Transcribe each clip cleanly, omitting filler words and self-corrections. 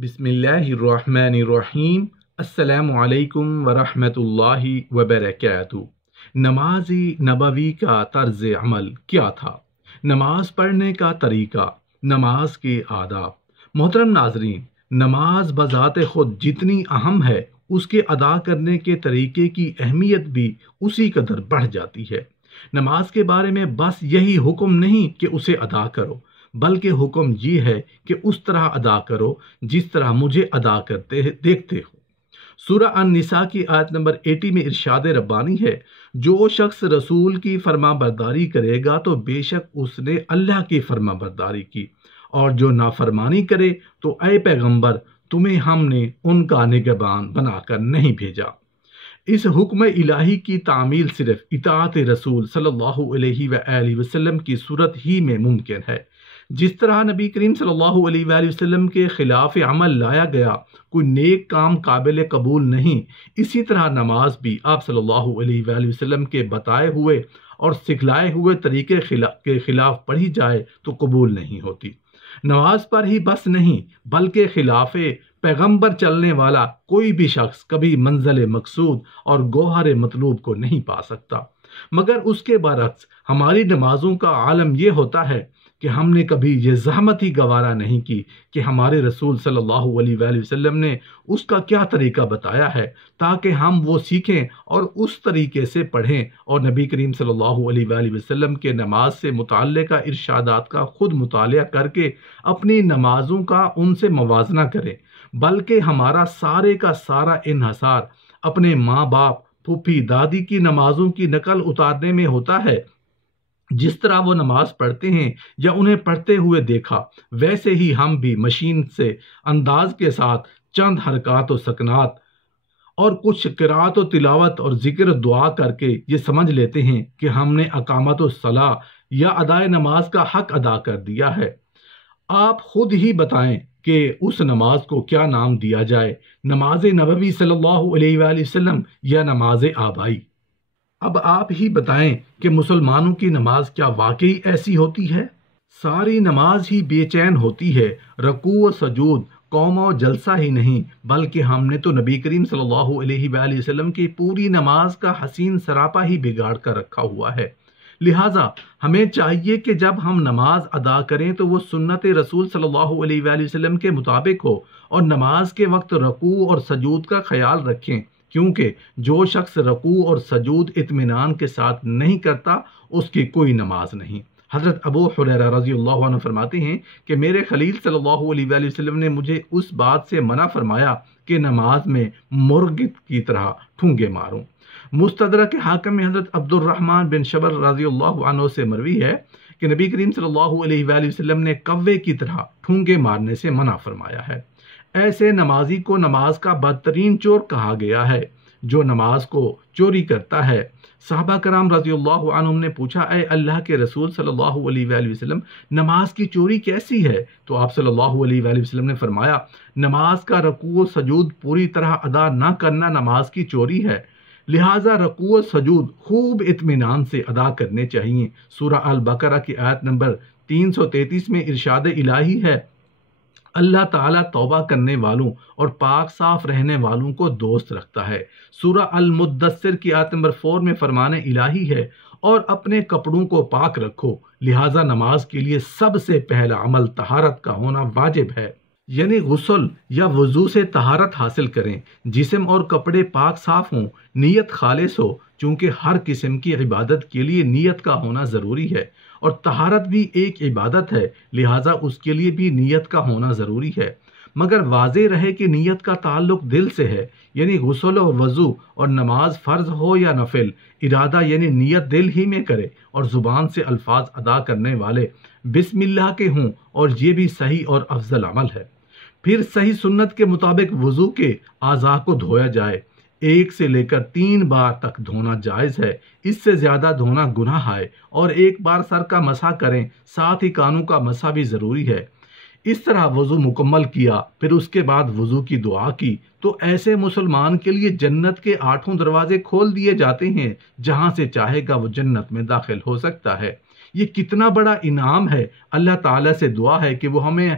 بسم اللہ الرحمن الرحیم۔ السلام علیکم ورحمۃ اللہ وبرکاتہ۔ نماز نبوی کا طرز عمل کیا تھا؟ نماز پڑھنے کا طریقہ، نماز کے آداب۔ محترم ناظرین، نماز بذات خود جتنی اہم ہے، اس کے ادا کرنے کے طریقے کی اہمیت بھی اسی قدر بڑھ جاتی ہے۔ نماز کے بارے میں بس یہی حکم نہیں کہ اسے ادا کرو، بلکہ حکم یہ ہے کہ اس طرح ادا کرو جس طرح مجھے ادا کرتے دیکھتے ہو۔ سورہ النساء کی آیت نمبر 80 میں ارشاد ربانی ہے، جو شخص رسول کی فرما برداری کرے گا تو بے شک اس نے اللہ کی فرما برداری کی، اور جو نافرمانی کرے تو اے پیغمبر تمہیں ہم نے ان کا نگہبان بنا کر نہیں بھیجا۔ اس حکم الہی کی تعمیل صرف اطاعت رسول صلی اللہ علیہ وآلہ وسلم کی صورت ہی میں ممکن ہے۔ جس طرح نبی کریم صلی اللہ علیہ وآلہ وسلم کے خلاف عمل لایا گیا کوئی نیک کام قابل قبول نہیں، اسی طرح نماز بھی آپ صلی اللہ علیہ وآلہ وسلم کے بتائے ہوئے اور سکھلائے ہوئے طریقے کے خلاف پڑھی جائے تو قبول نہیں ہوتی۔ نماز پر ہی بس نہیں بلکہ خلاف پیغمبر چلنے والا کوئی بھی شخص کبھی منزل مقصود اور گوہر مطلوب کو نہیں پا سکتا، مگر اس کے برعکس ہماری نمازوں کا عالم یہ ہوتا ہے کہ ہم نے کبھی یہ زحمت ہی گوارا نہیں کی کہ ہمارے رسول صلی اللہ علیہ وآلہ وسلم نے اس کا کیا طریقہ بتایا ہے تاکہ ہم وہ سیکھیں اور اس طریقے سے پڑھیں، اور نبی کریم صلی اللہ علیہ وآلہ وسلم کے نماز سے متعلقہ ارشادات کا خود مطالعہ کر کے اپنی نمازوں کا ان سے موازنہ کریں، بلکہ ہمارا سارے کا سارا انحصار اپنے ماں باپ، پھوپھی، دادی کی نمازوں کی نقل اتارنے میں ہوتا ہے۔ جس طرح وہ نماز پڑھتے ہیں یا انہیں پڑھتے ہوئے دیکھا، ویسے ہی ہم بھی مشین سے انداز کے ساتھ چند حرکات و سکنات اور کچھ قرات و تلاوت اور ذکر دعا کر کے یہ سمجھ لیتے ہیں کہ ہم نے اقامت الصلاۃ یا ادائے نماز کا حق ادا کر دیا ہے۔ آپ خود ہی بتائیں کہ اس نماز کو کیا نام دیا جائے، نماز نبوی صلی اللہ علیہ وآلہ وسلم یا نماز آبائی؟ اب آپ ہی بتائیں کہ مسلمانوں کی نماز کیا واقعی ایسی ہوتی ہے؟ ساری نماز ہی بے چین ہوتی ہے، رکوع و سجود قوم و جلسہ ہی نہیں، بلکہ ہم نے تو نبی کریم صلی اللہ علیہ وآلہ وسلم کی پوری نماز کا حسین سراپا ہی بگاڑ کر رکھا ہوا ہے۔ لہٰذا ہمیں چاہیے کہ جب ہم نماز ادا کریں تو وہ سنت رسول صلی اللہ علیہ وآلہ وسلم کے مطابق ہو، اور نماز کے وقت رکوع اور سجود کا خیال رکھیں، کیونکہ جو شخص رکوع اور سجود اطمینان کے ساتھ نہیں کرتا اس کی کوئی نماز نہیں۔ حضرت ابو ہریرہ رضی اللہ عنہ فرماتے ہیں کہ میرے خلیل صلی اللہ علیہ وآلہ وسلم نے مجھے اس بات سے منع فرمایا کہ نماز میں مرغ کی طرح ٹھونگے ماروں۔ مستدرک حاکم میں حضرت عبد الرحمن بن شبر رضی اللہ عنہ سے مروی ہے کہ نبی کریم صلی اللہ علیہ وآلہ وسلم نے کوے کی طرح ٹھونگے مارنے سے منع فرمایا ہے۔ ایسے نمازی کو نماز کا بدترین چور کہا گیا ہے جو نماز کو چوری کرتا ہے۔ صحابہ کرام رضی اللہ عنہم نے پوچھا، اے اللہ کے رسول صلی اللہ علیہ وآلہ وسلم، نماز کی چوری کیسی ہے؟ تو آپ صلی اللہ علیہ وآلہ وسلم نے فرمایا، نماز کا رکوع و سجود پوری طرح ادا نہ کرنا نماز کی چوری ہے، لہٰذا رکوع و سجود خوب اطمینان سے ادا کرنے چاہیے۔ سورہ البقرہ کی آیت نمبر 333 میں ارشاد الہی ہے، اللہ تعالیٰ توبہ کرنے والوں اور پاک صاف رہنے والوں کو دوست رکھتا ہے۔ سورہ المدثر کی آیت نمبر 4 میں فرمان الہی ہے، اور اپنے کپڑوں کو پاک رکھو، لہٰذا نماز کے لیے سب سے پہلا عمل طہارت کا ہونا واجب ہے، یعنی غسل یا وضو سے طہارت حاصل کریں، جسم اور کپڑے پاک صاف ہوں، نیت خالص ہو، چونکہ ہر قسم کی عبادت کے لیے نیت کا ہونا ضروری ہے، اور طہارت بھی ایک عبادت ہے، لہٰذا اس کے لیے بھی نیت کا ہونا ضروری ہے، مگر واضح رہے کہ نیت کا تعلق دل سے ہے، یعنی غسل و وضو اور نماز فرض ہو یا نفل، ارادہ یعنی نیت دل ہی میں کرے اور زبان سے الفاظ ادا کرنے والے بسم اللہ کے ہوں، اور یہ بھی صحیح اور افضل عمل ہے۔ پھر صحیح سنت کے مطابق وضو کے اعضاء کو دھویا جائے، 1 سے لے کر 3 بار تک دھونا جائز ہے، اس سے زیادہ دھونا گناہ ہے، اور 1 بار سر کا مسح کریں، ساتھ ہی کانوں کا مسح بھی ضروری ہے۔ اس طرح وضو مکمل کیا، پھر اس کے بعد وضو کی دعا کی، تو ایسے مسلمان کے لیے جنت کے 8 دروازے کھول دیے جاتے ہیں، جہاں سے چاہے گا وہ جنت میں داخل ہو سکتا ہے۔ یہ کتنا بڑا انعام ہے! اللہ تعالیٰ سے دعا ہے کہ وہ ہمیں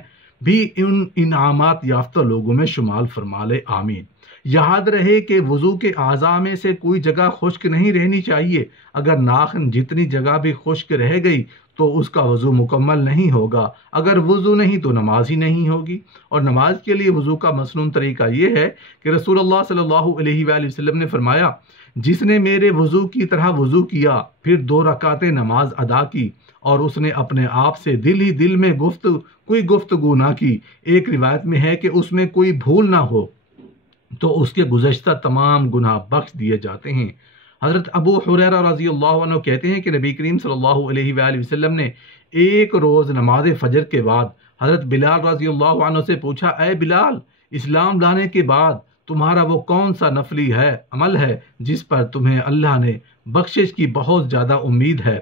بھی ان انعامات یافتہ لوگوں میں شمال فرما لے، آمین۔ یاد رہے کہ وضو کے اعضاء میں سے کوئی جگہ خشک نہیں رہنی چاہیے۔ اگر ناخن جتنی جگہ بھی خشک رہ گئی تو اس کا وضو مکمل نہیں ہوگا، اگر وضو نہیں تو نماز ہی نہیں ہوگی۔ اور نماز کے لیے وضو کا مسنون طریقہ یہ ہے کہ رسول اللہ صلی اللہ علیہ وآلہ وسلم نے فرمایا، جس نے میرے وضو کی طرح وضو کیا، پھر 2 رکعتیں نماز ادا کی، اور اس نے اپنے آپ سے دل ہی دل میں کوئی گفتگو نہ کی، ایک روایت میں ہے کہ اس میں کوئی بھول نہ ہو، تو اس کے گزشتہ تمام گناہ بخش دیے جاتے ہیں۔ حضرت ابو حریرہ رضی اللہ عنہ کہتے ہیں کہ نبی کریم صلی اللہ علیہ وآلہ وسلم نے ایک روز نماز فجر کے بعد حضرت بلال رضی اللہ عنہ سے پوچھا، اے بلال، اسلام لانے کے بعد تمہارا وہ کون سا نفلی عمل ہے جس پر تمہیں اللہ نے بخشش کی بہت زیادہ امید ہے؟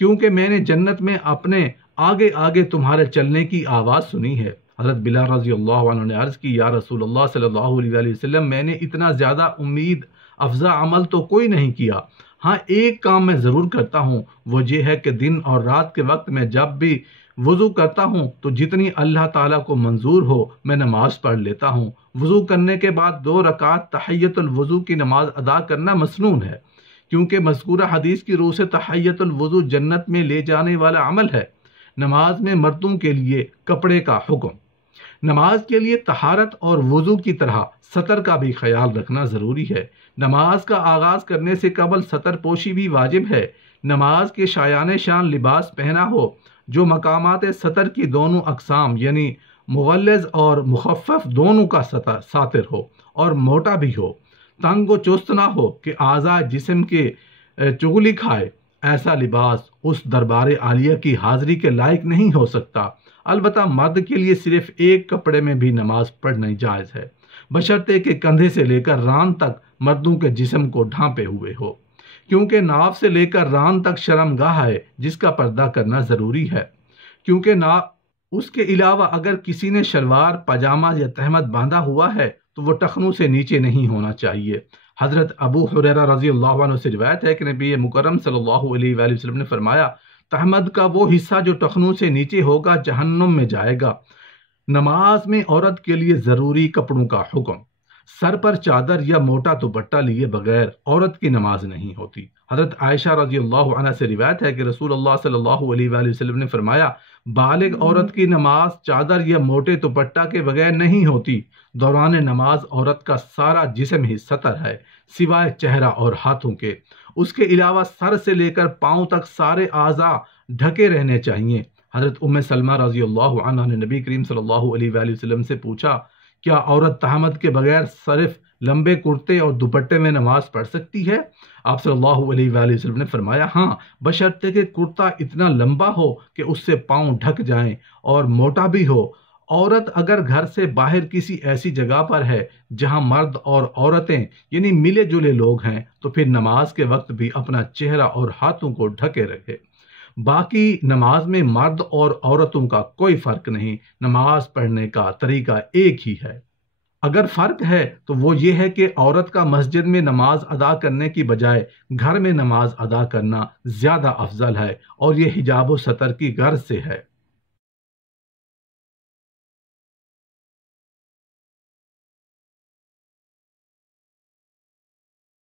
کیونکہ میں نے جنت میں اپنے آگے آگے تمہارے چلنے کی آواز سنی ہے۔ حضرت بلال رضی اللہ عنہ نے عرض کی، یا رسول اللہ صلی اللہ علیہ وآلہ وسلم، میں نے اتنا زیادہ امید افزا عمل تو کوئی نہیں کیا، ہاں ایک کام میں ضرور کرتا ہوں، وہ یہ ہے کہ دن اور رات کے وقت میں جب بھی وضو کرتا ہوں تو جتنی اللہ تعالیٰ کو منظور ہو میں نماز پڑھ لیتا ہوں۔ وضو کرنے کے بعد 2 رکعت تحیۃ الوضو کی نماز ادا کرنا مسنون ہے، کیونکہ مذکورہ حدیث کی روح سے تحیۃ الوضو جنت میں لے جانے والا عمل ہے۔ نماز میں مردوں کے لیے کپڑے کا حکم۔ نماز کے لیے طہارت اور وضو کی طرح سطر کا بھی خیال رکھنا ضروری ہے۔ نماز کا آغاز کرنے سے قبل سطر پوشی بھی واجب ہے۔ نماز کے شایان شان لباس پہنا ہو جو مقامات سطر کی دونوں اقسام یعنی مغلظ اور مخفف دونوں کا ساتر ہو اور موٹا بھی ہو، تنگ و چست نہ ہو کہ اعضاء جسم کے چغلی کھائے۔ ایسا لباس اس دربار عالیہ کی حاضری کے لائق نہیں ہو سکتا۔ البتہ مرد کے لیے صرف ایک کپڑے میں بھی نماز پڑھنا جائز ہے، بشرطے کہ کندھے سے لے کر ران تک مردوں کے جسم کو ڈھانپے ہوئے ہو، کیونکہ ناف سے لے کر ران تک شرمگاہ ہے جس کا پردہ کرنا ضروری ہے، کیونکہ اس کے علاوہ اگر کسی نے شلوار، پاجامہ یا تہمد باندھا ہوا ہے تو وہ ٹخنوں سے نیچے نہیں ہونا چاہیے۔ حضرت ابو حریرہ رضی اللہ عنہ سے روایت ہے کہ نبی مکرم صلی اللہ علیہ وآلہ وسلم نے فرمایا، تہمد کا وہ حصہ جو ٹخنوں سے نیچے ہوگا جہنم میں جائے گا۔ نماز میں عورت کے لیے ضروری کپڑوں کا حکم۔ سر پر چادر یا موٹا دوپٹہ لیے بغیر عورت کی نماز نہیں ہوتی۔ حضرت عائشہ رضی اللہ عنہ سے روایت ہے کہ رسول اللہ صلی اللہ علیہ وآلہ وسلم نے فرمایا، بالغ عورت کی نماز چادر یا موٹے دوپٹہ کے بغیر نہیں ہوتی۔ دوران نماز عورت کا سارا جسم ہی سطر ہے سوائے چہرہ اور ہاتھوں کے، اس کے علاوہ سر سے لے کر پاؤں تک سارے اعضاء ڈھکے رہنے چاہیے۔ حضرت ام سلمہ رضی اللہ عنہ نے نبی کریم صلی اللہ علیہ وآلہ وسلم سے پوچھا، کیا عورت تہمد کے بغیر صرف لمبے کرتے اور دوپٹے میں نماز پڑھ سکتی ہے؟ آپ صلی اللہ علیہ وآلہ وسلم نے فرمایا، ہاں، بشرطے کہ کرتا اتنا لمبا ہو کہ اس سے پاؤں ڈھک جائیں اور موٹا بھی ہو۔ عورت اگر گھر سے باہر کسی ایسی جگہ پر ہے جہاں مرد اور عورتیں یعنی ملے جلے لوگ ہیں تو پھر نماز کے وقت بھی اپنا چہرہ اور ہاتھوں کو ڈھکے رکھے۔ باقی نماز میں مرد اور عورتوں کا کوئی فرق نہیں، نماز پڑھنے کا طریقہ ایک ہی ہے۔ اگر فرق ہے تو وہ یہ ہے کہ عورت کا مسجد میں نماز ادا کرنے کی بجائے گھر میں نماز ادا کرنا زیادہ افضل ہے، اور یہ حجاب و ستر کی غرض سے ہے۔